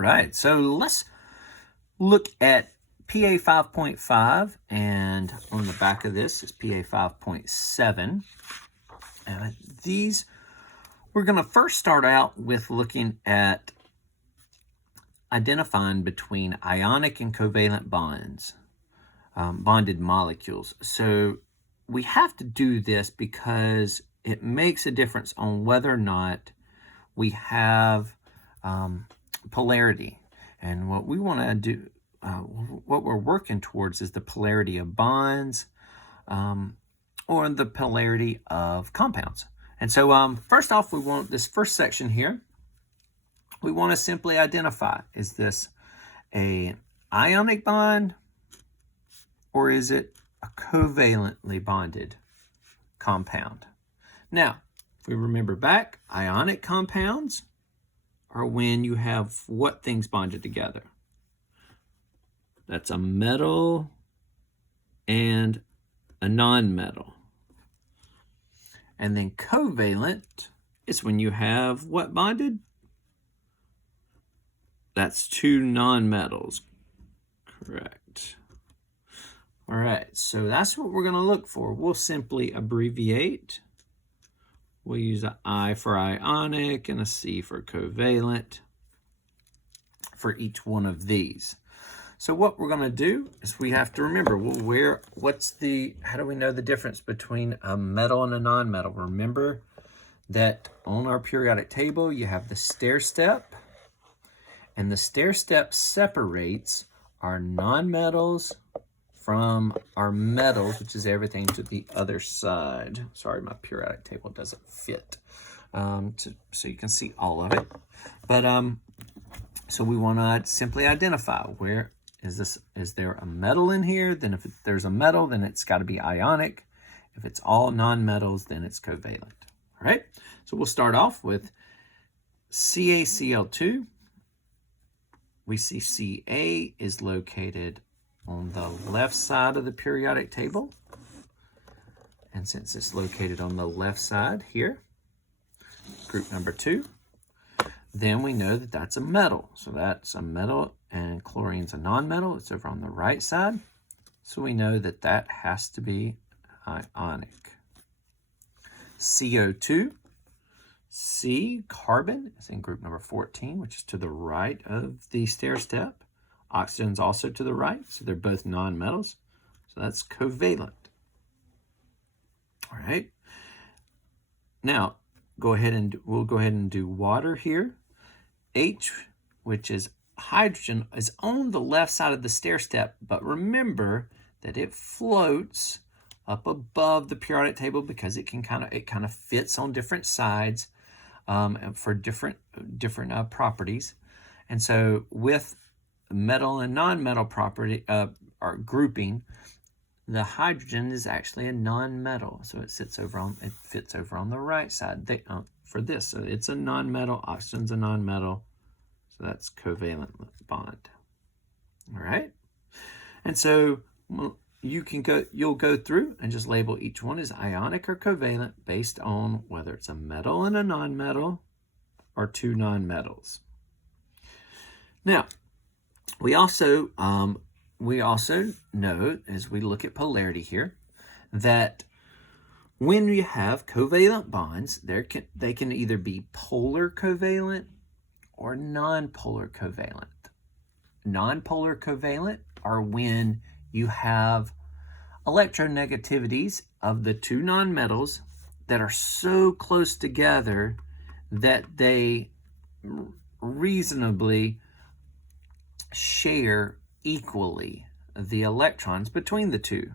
right, so let's look at PA 5.5, and on the back of this is PA 5.7. These, we're going to first start out with looking at identifying between ionic and covalent bonds, bonded molecules. So we have to do this because it makes a difference on whether or not we have polarity. And what we want to do, what we're working towards is the polarity of bonds or the polarity of compounds. And so first off, we want this first section here. We want to simply identify, is this an ionic bond or is it a covalently bonded compound? Now, if we remember back, ionic compounds are when you have what things bonded together? That's a metal and a non-metal. And then covalent is when you have what bonded? That's two non-metals. Correct. All right, so that's what we're going to look for. We'll simply abbreviate. We'll use an I for ionic and a C for covalent for each one of these. So what we're going to do is we have to remember, well, how do we know the difference between a metal and a non-metal? Remember that on our periodic table, you have the stair step, and the stair step separates our non-metals from our metals, which is everything to the other side. Sorry, my periodic table doesn't fit, so you can see all of it. But so we want to simply identify where is there a metal in here? Then if there's a metal, then it's got to be ionic. If it's all non-metals, then it's covalent. All right, so we'll start off with CaCl2. We see Ca is located on the left side of the periodic table. And since it's located on the left side here, group number 2, then we know that that's a metal. So that's a metal, and chlorine's a non-metal. It's over on the right side. So we know that that has to be ionic. CO2, C, carbon, is in group number 14, which is to the right of the stair step. Oxygen's also to the right, so they're both non-metals. So that's covalent. All right. Now, we'll go ahead and do water here. H, which is hydrogen, is on the left side of the stair step, but remember that it floats up above the periodic table because it kind of fits on different sides for different properties. And so with metal and non-metal property or grouping, the hydrogen is actually a non-metal, so it fits over on the right side. For this, so it's a non-metal. Oxygen's a non-metal, so that's covalent bond. All right, and so you'll go through and just label each one as ionic or covalent based on whether it's a metal and a non-metal or two non-metals. Now, we also know, as we look at polarity here, that when you have covalent bonds, they can either be polar covalent or non-polar covalent. Non-polar covalent are when you have electronegativities of the two nonmetals that are so close together that they reasonably share equally the electrons between the two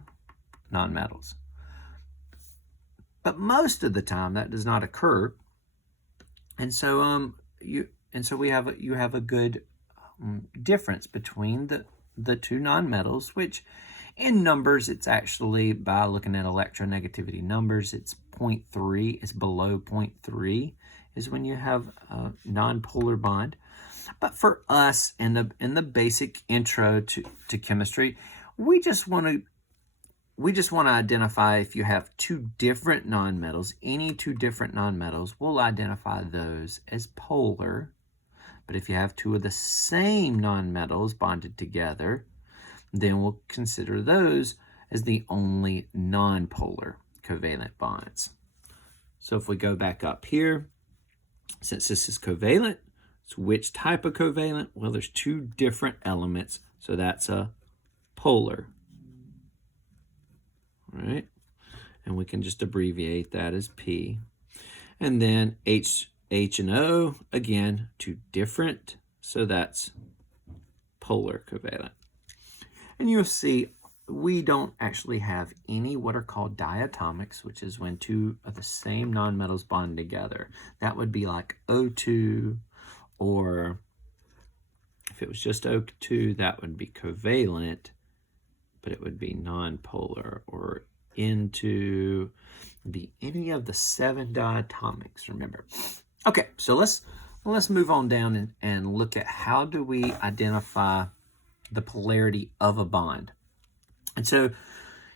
nonmetals. But most of the time that does not occur, and so you have a good difference between the two nonmetals, which in numbers it's actually, by looking at electronegativity numbers, it's 0.3. It's below 0.3 is when you have a nonpolar bond. But for us, in the basic intro to chemistry, we just want to identify if you have two different nonmetals, any two different nonmetals, we'll identify those as polar. But if you have two of the same nonmetals bonded together, then we'll consider those as the only nonpolar covalent bonds. So if we go back up here, since this is covalent, it's which type of covalent? Well, there's two different elements, so that's a polar. All right, and we can just abbreviate that as P. And then H and O, again, two different, so that's polar covalent. And you'll see we don't actually have any what are called diatomics, which is when two of the same nonmetals bond together. That would be like O2, or if it was just O2, that would be covalent, but it would be nonpolar, or N2, be any of the 7 diatomics, remember. Okay, so let's move on down and look at how do we identify the polarity of a bond. And so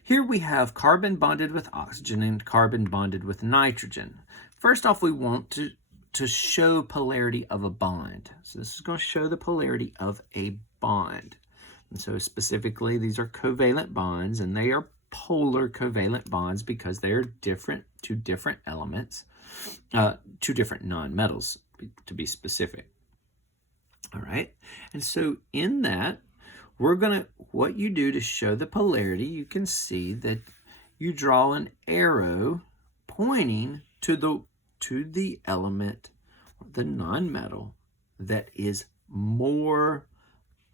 here we have carbon bonded with oxygen and carbon bonded with nitrogen. First off, we want to show polarity of a bond. So this is going to show the polarity of a bond. And so specifically, these are covalent bonds, and they are polar covalent bonds because they're different, two different elements, two different nonmetals, to be specific. All right, and so in that, what you do to show the polarity, you can see that you draw an arrow pointing to the element, the nonmetal, that is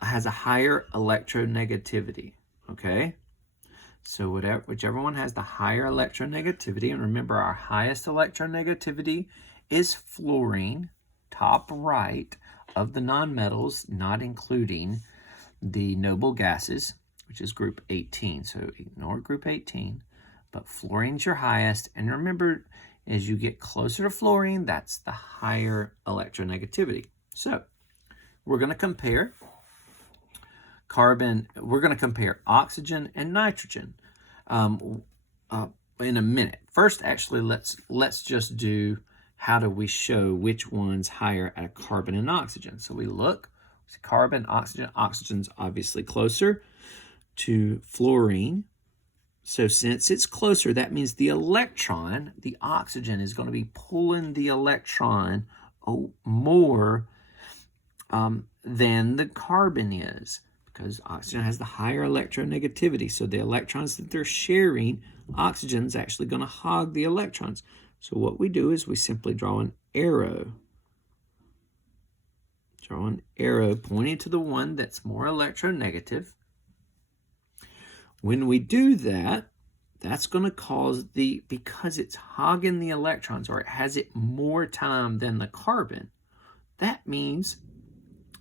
has a higher electronegativity, okay? So whichever one has the higher electronegativity, and remember our highest electronegativity is fluorine, top right of the nonmetals, not including the noble gases, which is group 18. So ignore group 18, but fluorine's your highest. And remember, as you get closer to fluorine, that's the higher electronegativity. So we're going to compare oxygen and nitrogen in a minute. First, actually, let's just do how do we show which one's higher at carbon and oxygen. So we look, carbon, oxygen. Oxygen's obviously closer to fluorine. So since it's closer, that means the electron, the oxygen, is going to be pulling the electron more than the carbon is, because oxygen has the higher electronegativity. So the electrons that they're sharing, oxygen's actually going to hog the electrons. So what we do is we simply draw an arrow. Draw an arrow pointing to the one that's more electronegative. When we do that, that's going to cause because it's hogging the electrons, or it has it more time than the carbon, that means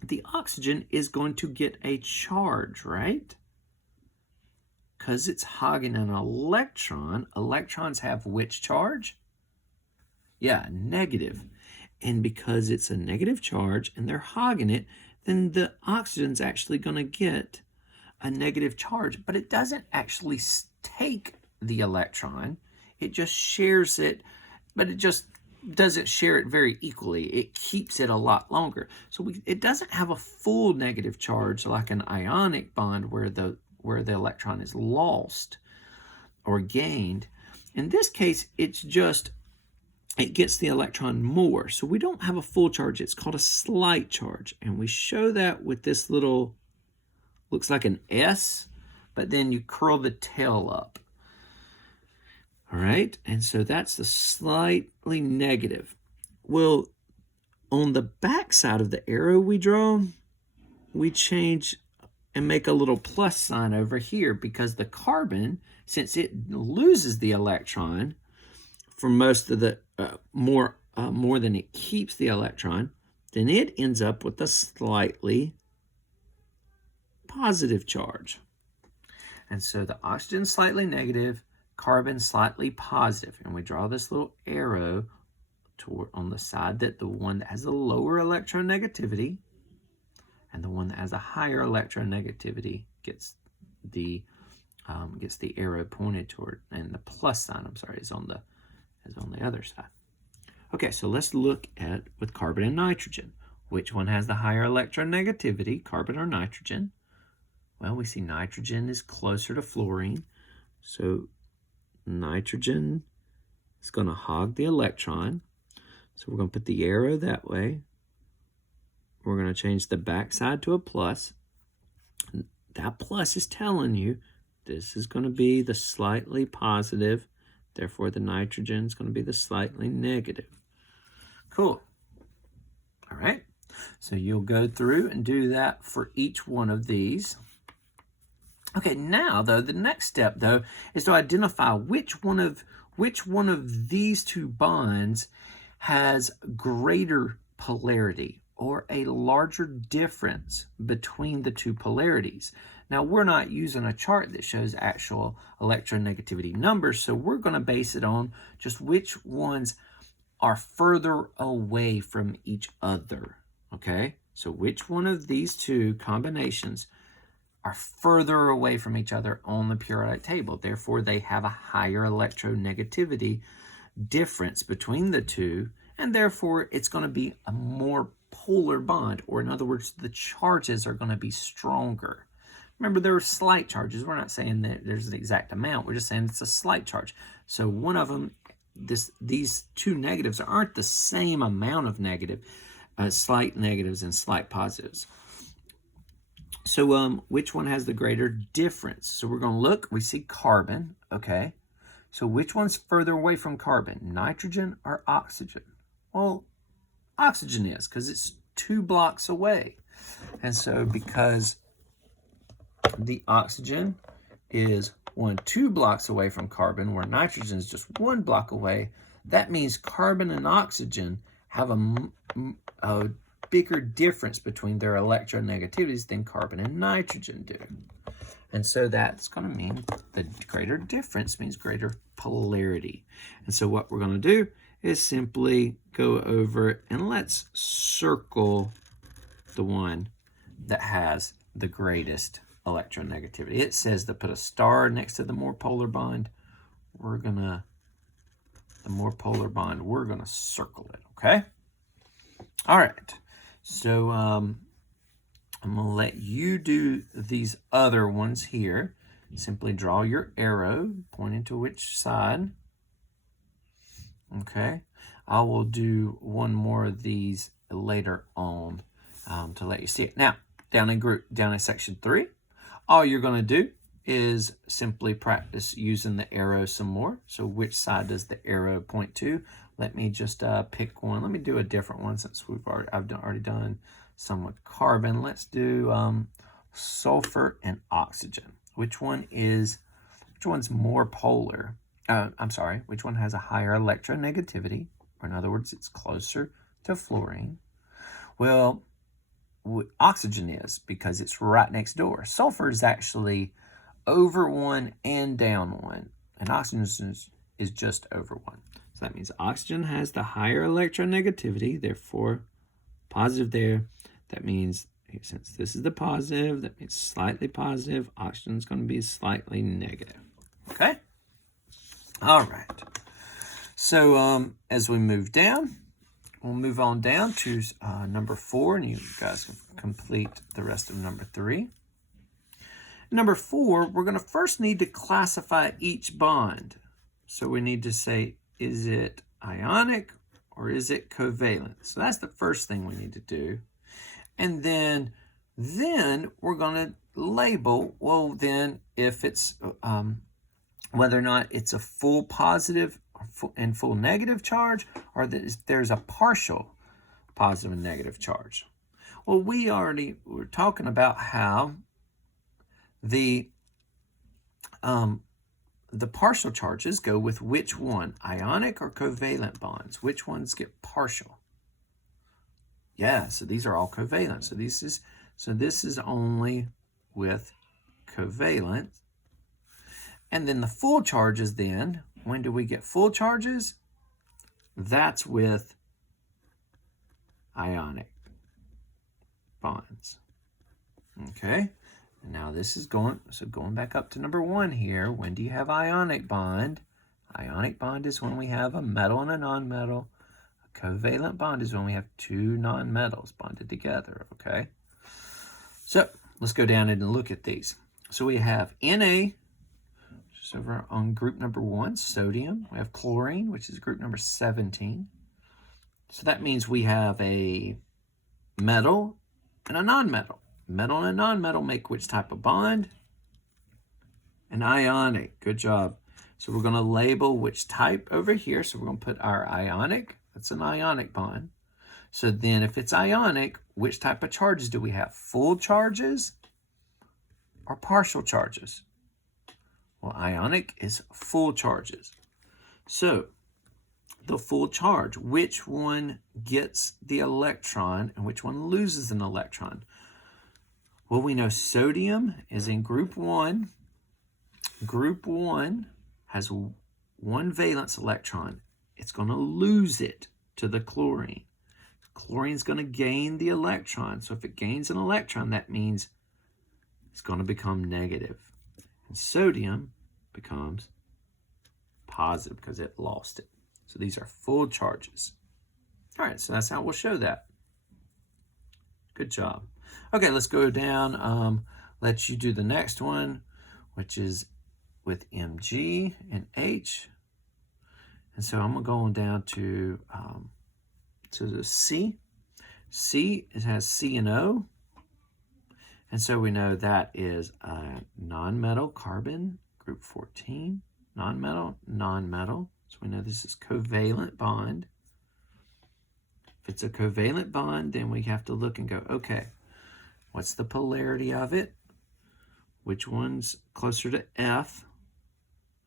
the oxygen is going to get a charge, right? Because it's hogging an electron. Electrons have which charge? Yeah, negative. And because it's a negative charge and they're hogging it, then the oxygen's actually going to get a negative charge. But it doesn't actually take the electron. It just shares it, but it just doesn't share it very equally. It keeps it a lot longer. So it doesn't have a full negative charge like an ionic bond where the electron is lost or gained. In this case, it gets the electron more. So we don't have a full charge. It's called a slight charge. And we show that with this little, looks like an S, but then you curl the tail up. All right, and so that's the slightly negative. Well, on the back side of the arrow we draw, we change and make a little plus sign over here, because the carbon, since it loses the electron for most of the more than it keeps the electron, then it ends up with a slightly positive charge. And so the oxygen slightly negative, carbon slightly positive, and we draw this little arrow on the side that the one that has the lower electronegativity and the one that has a higher electronegativity gets the arrow pointed toward, and the plus sign, is on the other side. Okay, so let's look at with carbon and nitrogen. Which one has the higher electronegativity, carbon or nitrogen? Well, we see nitrogen is closer to fluorine, so nitrogen is going to hog the electron. So we're going to put the arrow that way. We're going to change the backside to a plus. That plus is telling you this is going to be the slightly positive. Therefore, the nitrogen is going to be the slightly negative. Cool. All right. So you'll go through and do that for each one of these. Okay, now though, the next step though is to identify which one of these two bonds has greater polarity or a larger difference between the two polarities. Now, we're not using a chart that shows actual electronegativity numbers, so we're going to base it on just which ones are further away from each other, okay? So which one of these two combinations are further away from each other on the periodic table. Therefore, they have a higher electronegativity difference between the two, and therefore it's going to be a more polar bond, or in other words, the charges are going to be stronger. Remember, there are slight charges. We're not saying that there's an exact amount. We're just saying it's a slight charge. So one of them, these two negatives aren't the same amount of negative, slight negatives and slight positives. So which one has the greater difference? So we're going to look. We see carbon, okay? So which one's further away from carbon, nitrogen or oxygen? Well, oxygen is, because it's 2 blocks away. And so because the oxygen is 2 blocks away from carbon, where nitrogen is just 1 block away, that means carbon and oxygen have a bigger difference between their electronegativities than carbon and nitrogen do. And so that's going to mean the greater difference means greater polarity. And so what we're going to do is simply go over and let's circle the one that has the greatest electronegativity. It says to put a star next to the more polar bond. We're going to circle it, okay? All right. So I'm going to let you do these other ones here. Simply draw your arrow pointing to which side. Okay. I will do one more of these later on to let you see it. Now, down in section 3, all you're going to do is simply practice using the arrow some more. So which side does the arrow point to? Let me just pick one. Let me do a different one since I've already done some with carbon. Let's do sulfur and oxygen. Which one's more polar? Which one has a higher electronegativity? Or in other words, it's closer to fluorine. Well, oxygen is, because it's right next door. Sulfur is actually over 1 and down 1, and oxygen is just over 1. So that means oxygen has the higher electronegativity, therefore positive there. That means since this is the positive, that means slightly positive. Oxygen is going to be slightly negative. Okay? All right. So as we move down, we'll move on down to number 4, and you guys can complete the rest of number 3. Number 4, we're going to first need to classify each bond. So we need to say, is it ionic or is it covalent? So that's the first thing we need to do. And then we're going to label, well, then if it's whether or not it's a full positive and full negative charge, or there's a partial positive and negative charge. Well, we're talking about how the partial charges go with which one, ionic or covalent bonds. Which ones get partial? Yeah, so these are all covalent. So this is only with covalent. And then the full charges then, when do we get full charges? That's with ionic bonds. Okay, and now this is going back up to number 1 here. When do you have ionic bond? Ionic bond is when we have a metal and a nonmetal, a Covalent bond is when we have two nonmetals bonded together, okay? So let's go down and look at these. So we have Na, which is over on group number 1, sodium. We have chlorine, which is group number 17. So that means we have a metal and a nonmetal. Metal and a nonmetal make which type of bond? An ionic. Good job. So we're going to label which type over here. So we're going to put our ionic. That's an ionic bond. So then if it's ionic, which type of charges do we have? Full charges or partial charges? Well, ionic is full charges. So the full charge, which one gets the electron and which one loses an electron? Well, we know sodium is in group 1. Group 1 has one valence electron. It's going to lose it to the chlorine. Chlorine is going to gain the electron. So if it gains an electron, that means it's going to become negative. And sodium becomes positive because it lost it. So these are full charges. All right, so that's how we'll show that. Good job. Okay, let's go down. Let you do the next one, which is with Mg and H. And so I'm going down to the C. C, it has C and O. And so we know that is a nonmetal carbon, group 14. Nonmetal, nonmetal. So we know this is covalent bond. If it's a covalent bond, then we have to look and go, okay, what's the polarity of it? Which one's closer to F?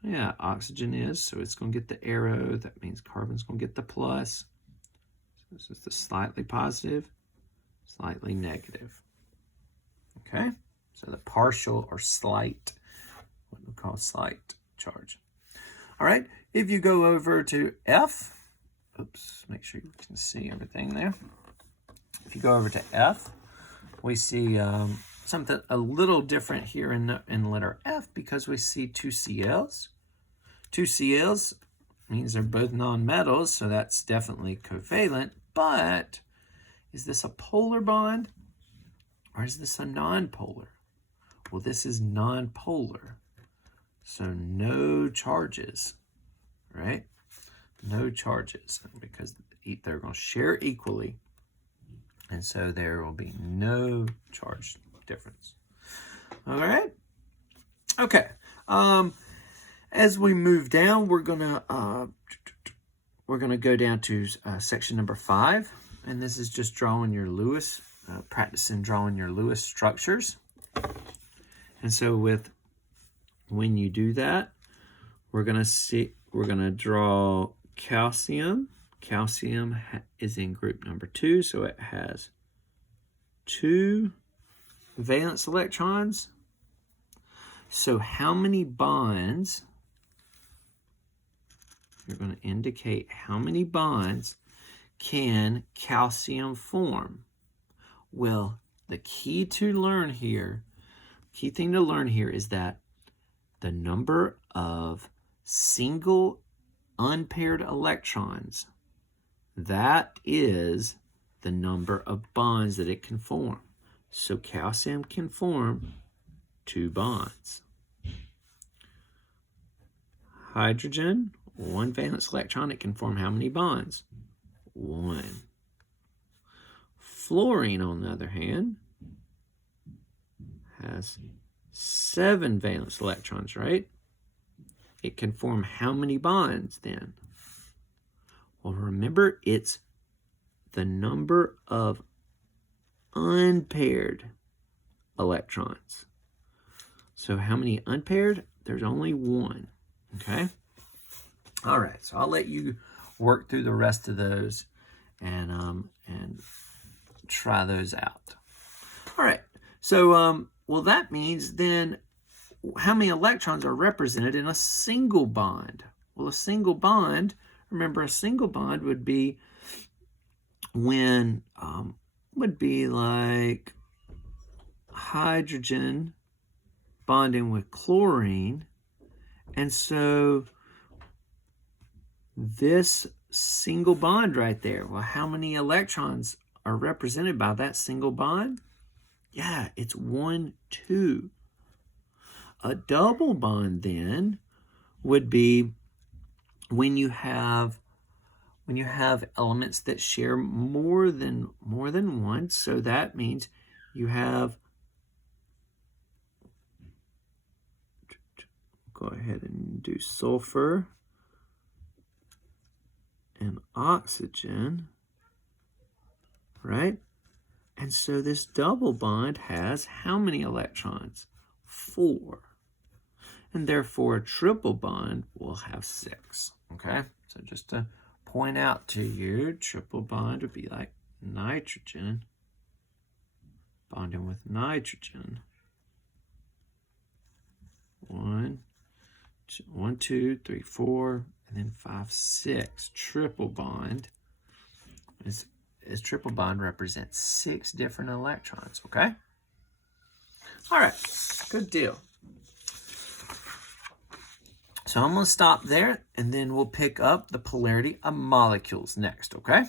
Yeah, oxygen is, so it's going to get the arrow. That means carbon's going to get the plus. So this is the slightly positive, slightly negative. Okay, so the partial or slight, what we call slight charge. All right, if you go over to F, oops, make sure you can see everything there. If you go over to F, we see something a little different here in letter F because we see two Cls. Two Cls means they're both nonmetals, so that's definitely covalent, but is this a polar bond or is this a nonpolar? Well, this is nonpolar, so no charges, right? No charges because they're going to share equally, and so there will be no charge difference. All right. Okay. As we move down, we're gonna go down to section number 5, and this is just drawing your Lewis, practicing drawing your Lewis structures. And so when you do that, we're gonna draw calcium. Calcium is in group number 2, so it has 2 valence electrons. So how many bonds, you're going to indicate how many bonds can calcium form? Well, the key thing to learn here is that the number of single unpaired electrons, that is the number of bonds that it can form. So calcium can form 2 bonds. Hydrogen, 1 valence electron, it can form how many bonds? 1. Fluorine, on the other hand, has 7 valence electrons, right? It can form how many bonds then? Well, remember, it's the number of unpaired electrons. So how many unpaired? There's only 1, okay? All right, so I'll let you work through the rest of those and try those out. All right, so, well, that means then how many electrons are represented in a single bond? Well, a single bond, remember, a single bond would be when, would be like hydrogen bonding with chlorine. And so this single bond right there. Well, how many electrons are represented by that single bond? Yeah, it's 1, 2. A double bond then would be when you have elements that share more than one. So that means you have, go ahead and do sulfur and oxygen, right? And so this double bond has how many electrons? 4. And therefore a triple bond will have 6, okay? So just to point out to you, triple bond would be like nitrogen bonding with nitrogen. 1, 2, 3, 4, and then 5, 6. Triple bond is triple bond represents 6 different electrons, okay? All right, good deal. So I'm going to stop there, and then we'll pick up the polarity of molecules next, okay?